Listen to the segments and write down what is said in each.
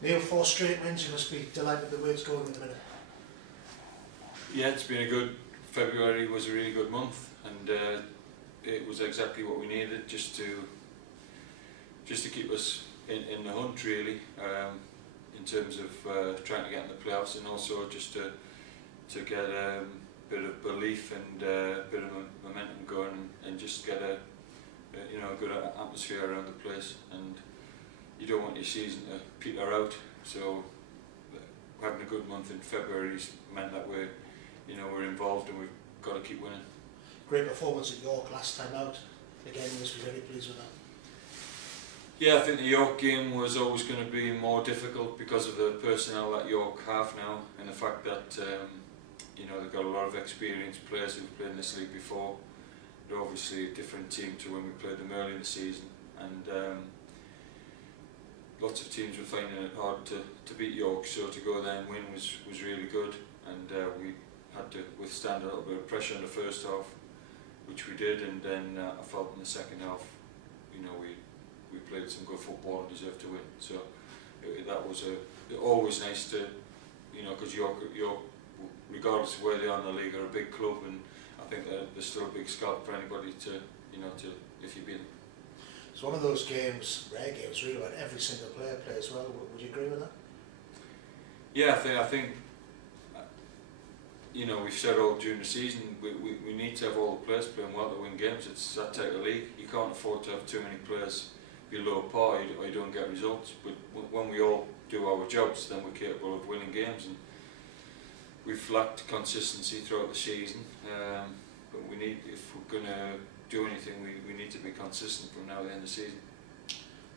Neil, 4 straight wins, you must be delighted the way it's going at the minute. Yeah, it's been a good, February was a really good month, and it was exactly what we needed, just to keep us in the hunt really, in terms of trying to get in the playoffs, and also just to get a bit of belief and a bit of momentum going, and just get a good atmosphere around the place. And you don't want your season to peter out, so having a good month in February's meant that we're involved and we've got to keep winning. Great performance at York last time out. Again, you must be very pleased with that. Yeah, I think the York game was always going to be more difficult because of the personnel that York have now, and the fact that they've got a lot of experienced players who've played in this league before. They're obviously a different team to when we played them early in the season, and lots of teams were finding it hard to beat York, so to go there and win was really good, and we had to withstand a little bit of pressure in the first half, which we did, and then I felt in the second half, we played some good football and deserved to win. So that was always nice to, because York, regardless of where they are in the league, are a big club, and I think they're still a big scalp for anybody to if you beat them. It's one of those games, rare games, really, where every single player plays well. Would you agree with that? Yeah, I think we've said all during the season, we need to have all the players playing well to win games. It's that type of league. You can't afford to have too many players below par or you don't get results. But when we all do our jobs, then we're capable of winning games. And we've lacked consistency throughout the season. But we need, if we're going to do anything, we need to be consistent from now to the end of the season.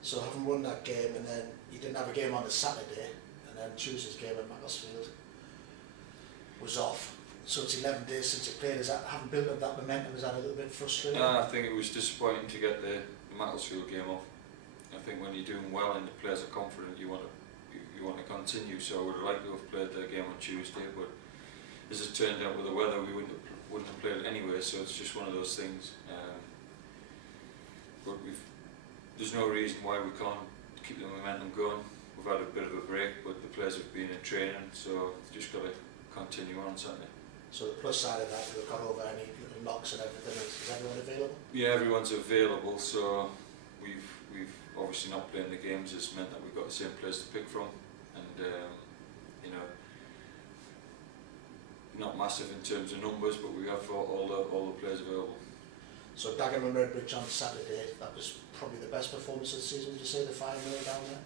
So having won that game, and then you didn't have a game on the Saturday, and then Tuesday's game at Macclesfield was off. So it's 11 days since you played. Having built up that momentum, is that a little bit frustrating? I think it was disappointing to get the Macclesfield game off. I think when you're doing well and the players are confident, you want to continue. So I would have liked to have played the game on Tuesday, but as it turned out with the weather, we wouldn't have played it anyway. So it's just one of those things. But there's no reason why we can't keep the momentum going. We've had a bit of a break, but the players have been in training, so we've just got to continue on Sunday. So the plus side of that, we've got over any little knocks and everything. Is everyone available? Yeah, everyone's available. So we've obviously not playing the games has meant that we've got the same players to pick from, and not massive in terms of numbers, but we have all the players available. So Dagenham and Redbridge on Saturday, that was probably the best performance of the season. Would you say the 5-0 down there?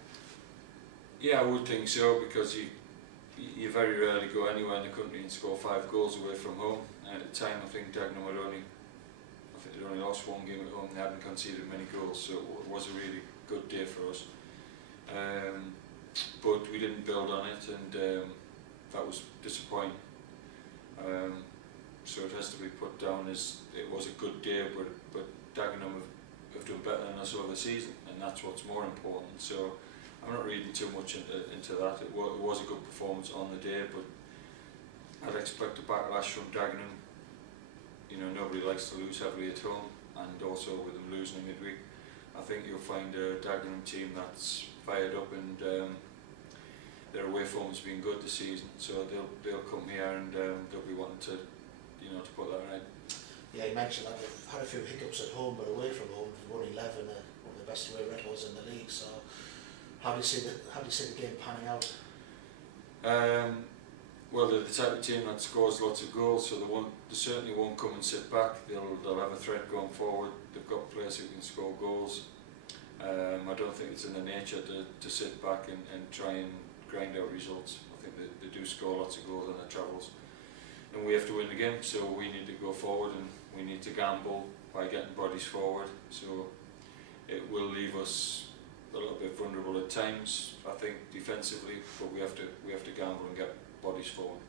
Yeah, I would think so, because you very rarely go anywhere in the country and score 5 goals away from home. And at the time, I think Dagenham had they'd only lost 1 game at home. They hadn't conceded many goals, so it was a really good day for us. But we didn't build on it, and that was disappointing. So it has to be put down as it was a good day, but Dagenham have done better than us over the season, and that's what's more important. So I'm not reading too much into that. It was a good performance on the day, but I'd expect a backlash from Dagenham. Nobody likes to lose heavily at home, and also with them losing in midweek, I think you'll find a Dagenham team that's fired up, and their away form's been good this season. So they'll come here and they'll be wanting to put that right. Yeah, you mentioned that they've had a few hiccups at home, but away from home, they've won 11, one of the best away records in the league. So how do you see the game panning out? Well, they're the type of team that scores lots of goals, so they certainly won't come and sit back. They'll have a threat going forward. They've got players who can score goals. I don't think it's in their nature to sit back and try and grind out results. I think they do score lots of goals on their travels, and we have to win the game, so we need to go forward, and we need to gamble by getting bodies forward. So it will leave us a little bit vulnerable at times, I think, defensively, but we have to gamble and get bodies forward.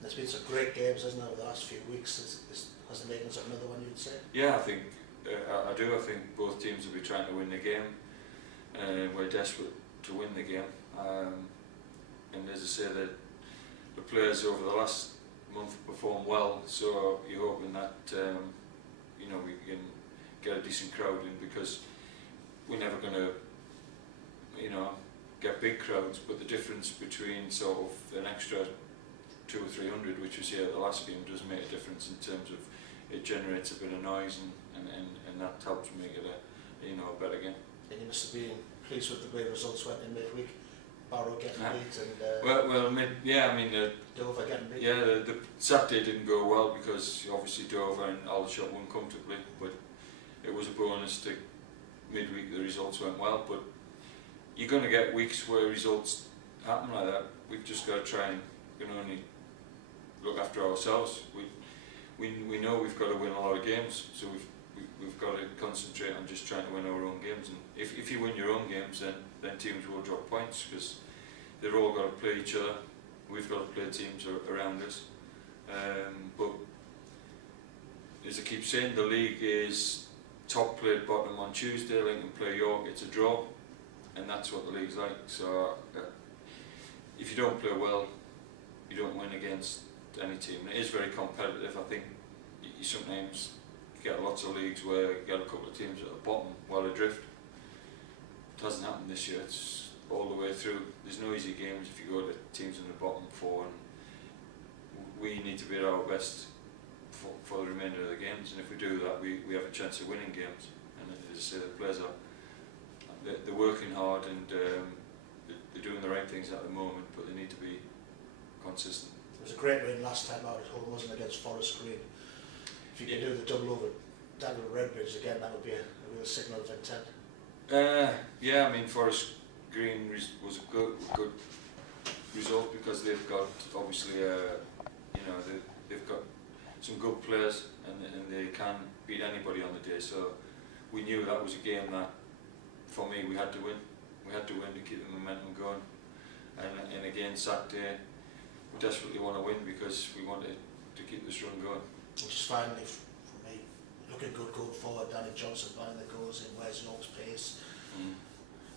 There's been some great games, hasn't there, over the last few weeks? Has the makings of another one, you'd say? Yeah, I think I do. I think both teams will be trying to win the game, and we're desperate to win the game. And as I say, the players over the last month performed well, so you're hoping that we can get a decent crowd in, because we're never going to get big crowds, but the difference between sort of an extra 200 or 300, which was here at the last game, does make a difference in terms of it generates a bit of noise and that helps make it a better game. And you must have been pleased with the way results went in midweek. Barrow getting beat and Dover getting beat. Yeah, the Saturday didn't go well because obviously Dover and Aldershot won comfortably, but it was a bonus to midweek the results went well. But you're going to get weeks where results happen like that. We've just got to try and only look after ourselves. We know we've got to win a lot of games, so we've got to concentrate on just trying to win our own games. And if you win your own games, then teams will drop points because they've all got to play each other. We've got to play teams around us. But as I keep saying, the league is top played bottom on Tuesday. Lincoln play York, it's a draw, and that's what the league's like. So if you don't play well, you don't win against any team. It is very competitive. I think you sometimes get lots of leagues where you get a couple of teams at the bottom well adrift. It hasn't happened this year. It's all the way through. There's no easy games if you go to teams in the bottom four, and we need to be at our best for the remainder of the games. And if we do that, we have a chance of winning games. And as I say, the players they're working hard and they're doing the right things at the moment, but they need to be consistent. It was a great win last time out at home, wasn't it, against Forest Green? If you can do the double over Dagenham and Redbridge again, that would be a real signal of intent. Yeah, I mean Forest Green was a good result because they've got obviously they've got some good players and they can beat anybody on the day. So we knew that was a game that for me we had to win. We had to win to keep the momentum going. And again Saturday we desperately want to win because we wanted to keep this run going. Which is finally, for me, looking good going forward. Danny Johnson buying the goals in, where's York's pace.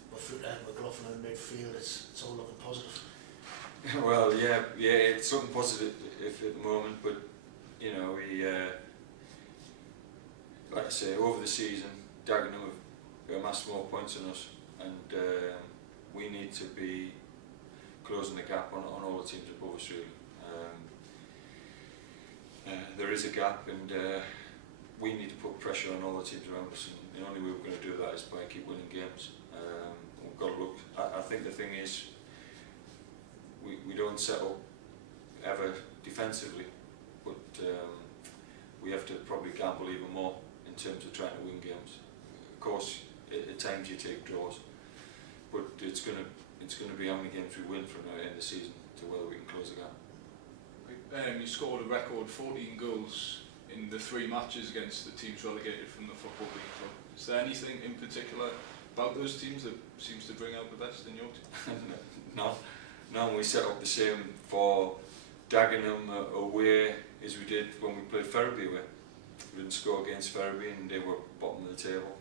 We're McLaughlin in midfield, it's all looking positive. Well, yeah, it's looking positive at the moment, but we, like I say, over the season, Dagenham have amassed more points than us, and we need to be closing the gap on all the teams above us, really. There is a gap, and we need to put pressure on all the teams around us, and the only way we're going to do that is by keep winning games. We've got to look. I think the thing is, we don't set up ever defensively, but we have to probably gamble even more in terms of trying to win games. Of course, at times you take draws, but it's going to be how many games we win from now in the season to whether we can close the gap. You scored a record 14 goals in the 3 matches against the teams relegated from the Football League Club. Is there anything in particular about those teams that seems to bring out the best in your team? No, we set up the same for Dagenham away as we did when we played Ferriby away. We didn't score against Ferriby and they were bottom of the table.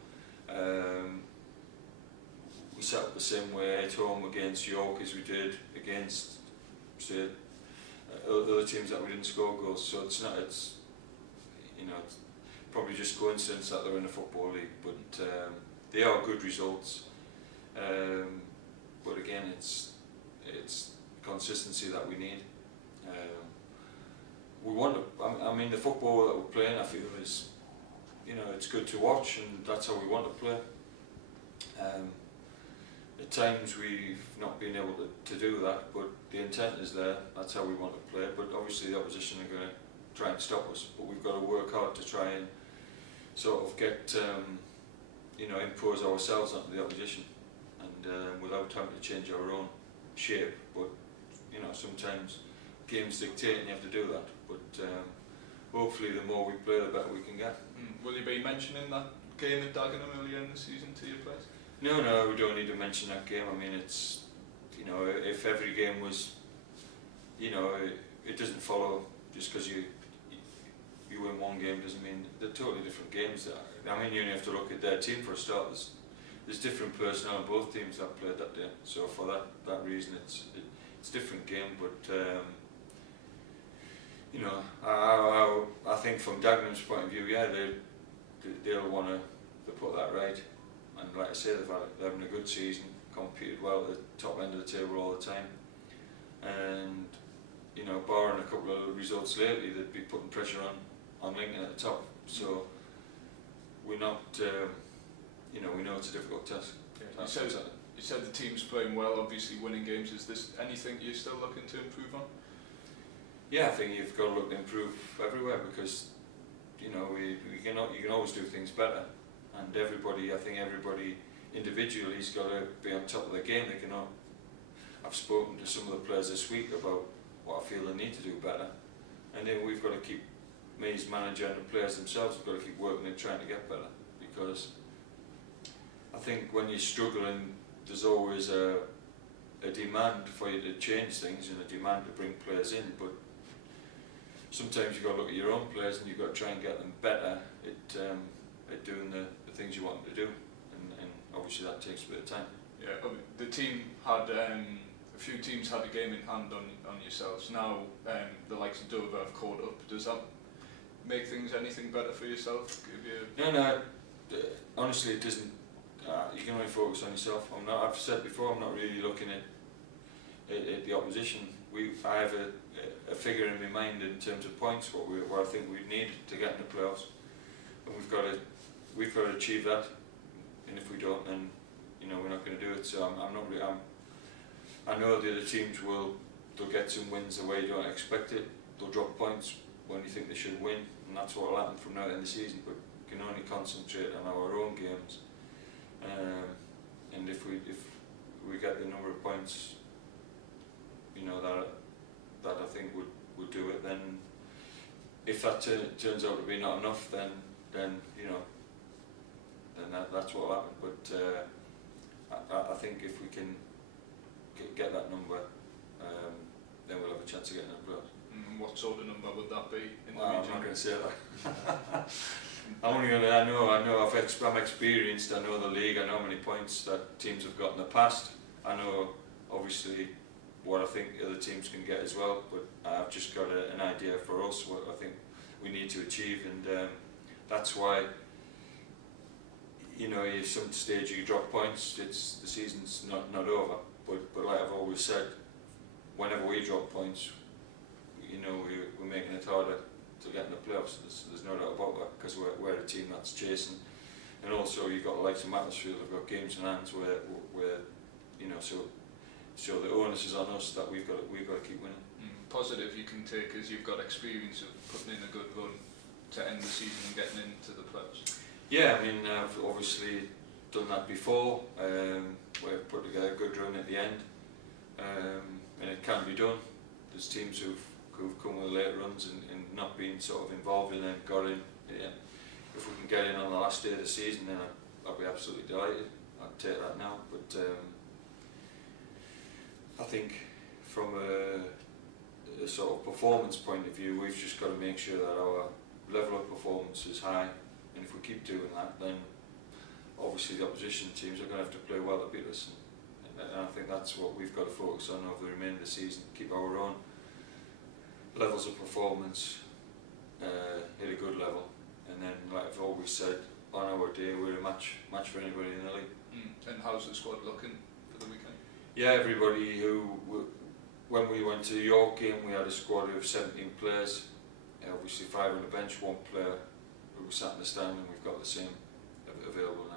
We set up the same way at home against York as we did against, say, other teams that we didn't score goals. So it's probably just coincidence that they're in the Football League, but they are good results. But again, it's consistency that we need. We want to, I mean, the football that we're playing, I feel is, it's good to watch, and that's how we want to play. At times we've not been able to do that, but the intent is there. That's how we want to play. But obviously the opposition are going to try and stop us. But we've got to work hard to try and sort of get, impose ourselves onto the opposition, and without having to change our own shape. But sometimes games dictate, and you have to do that. But hopefully, the more we play, the better we can get. Will you be mentioning that game at Dagenham earlier in the season to your players? No, we don't need to mention that game. I mean, it's, if every game was, it doesn't follow just because you win one game doesn't mean they're totally different games. I mean, you only have to look at their team for a start. There's different personnel on both teams that played that day. So for that reason, it's a different game. But I think from Dagenham's point of view, yeah, they'll want to put that right. And like I say, they're having a good season, competed well at the top end of the table all the time, and you know, barring a couple of results lately, they'd be putting pressure on Lincoln at the top. So we're not, you know, we know it's a difficult task. Yeah. You said the team's playing well, obviously winning games. Is this anything you're still looking to improve on? Yeah, I think you've got to look to improve everywhere, because you know you can always do things better, and I think everybody individually has got to be on top of their game. I've spoken to some of the players this week about what I feel they need to do better, and then we've got to keep, me as manager and the players themselves have got to keep working and trying to get better, because I think when you're struggling, there's always a demand for you to change things and a demand to bring players in, but sometimes you've got to look at your own players and you've got to try and get them better at doing the things you want them to do, and obviously that takes a bit of time. Yeah, the team had a few teams had a game in hand on yourselves. Now the likes of Dover have caught up. Does that make things anything better for yourself? No, honestly it doesn't. You can only focus on yourself. I've said before, I'm not really looking at the opposition. I have a figure in my mind in terms of points, what I think we need to get in the playoffs, and we've got to achieve that. And if we don't, then you know we're not going to do it. So I know the other teams they'll get some wins the way you don't expect it. They'll drop points when you think they should win, and that's what will happen from now in the season. But we can only concentrate on our own games, and if we get the number of points, you know, that I think would do it. Then if that turns out to be not enough, then you know, then that's what will happen. But I think if we can get that number, then we'll have a chance of getting the playoffs. What sort of number would that be in the region? I'm not going to say that. I know I'm experienced, I know the league, I know how many points that teams have got in the past. I know obviously what I think other teams can get as well, but I've just got an idea for us what I think we need to achieve, and that's why, you know, at some stage you drop points, the season's not over, but like I've always said, whenever we drop points, you know, we're making it harder to get in the playoffs. There's no doubt about that, because we're a team that's chasing, and also you've got the likes of Macclesfield have got games in hands where you know, so the onus is on us that we've got to keep winning. Positive you can take is you've got experience of putting in a good run to end the season and getting into the playoffs. Yeah, I mean, I've obviously done that before. We've put together a good run at the end, and it can be done. There's teams who've come with late runs and not been sort of involved in it, got in. Yeah. If we can get in on the last day of the season, then I'd be absolutely delighted. I'd take that now. But I think from a sort of performance point of view, we've just got to make sure that our level of performance is high, and if we keep doing that, then obviously the opposition teams are going to have to play well to beat us, and I think that's what we've got to focus on over the remainder of the season, keep our own levels of performance at a good level, and then, like I've always said, on our day we're a match for anybody in the league. And how's the squad looking for the weekend? Yeah, everybody when we went to the York game, we had a squad of 17 players, obviously 5 on the bench, 1 player who sat in the stand, and we've got the same available now.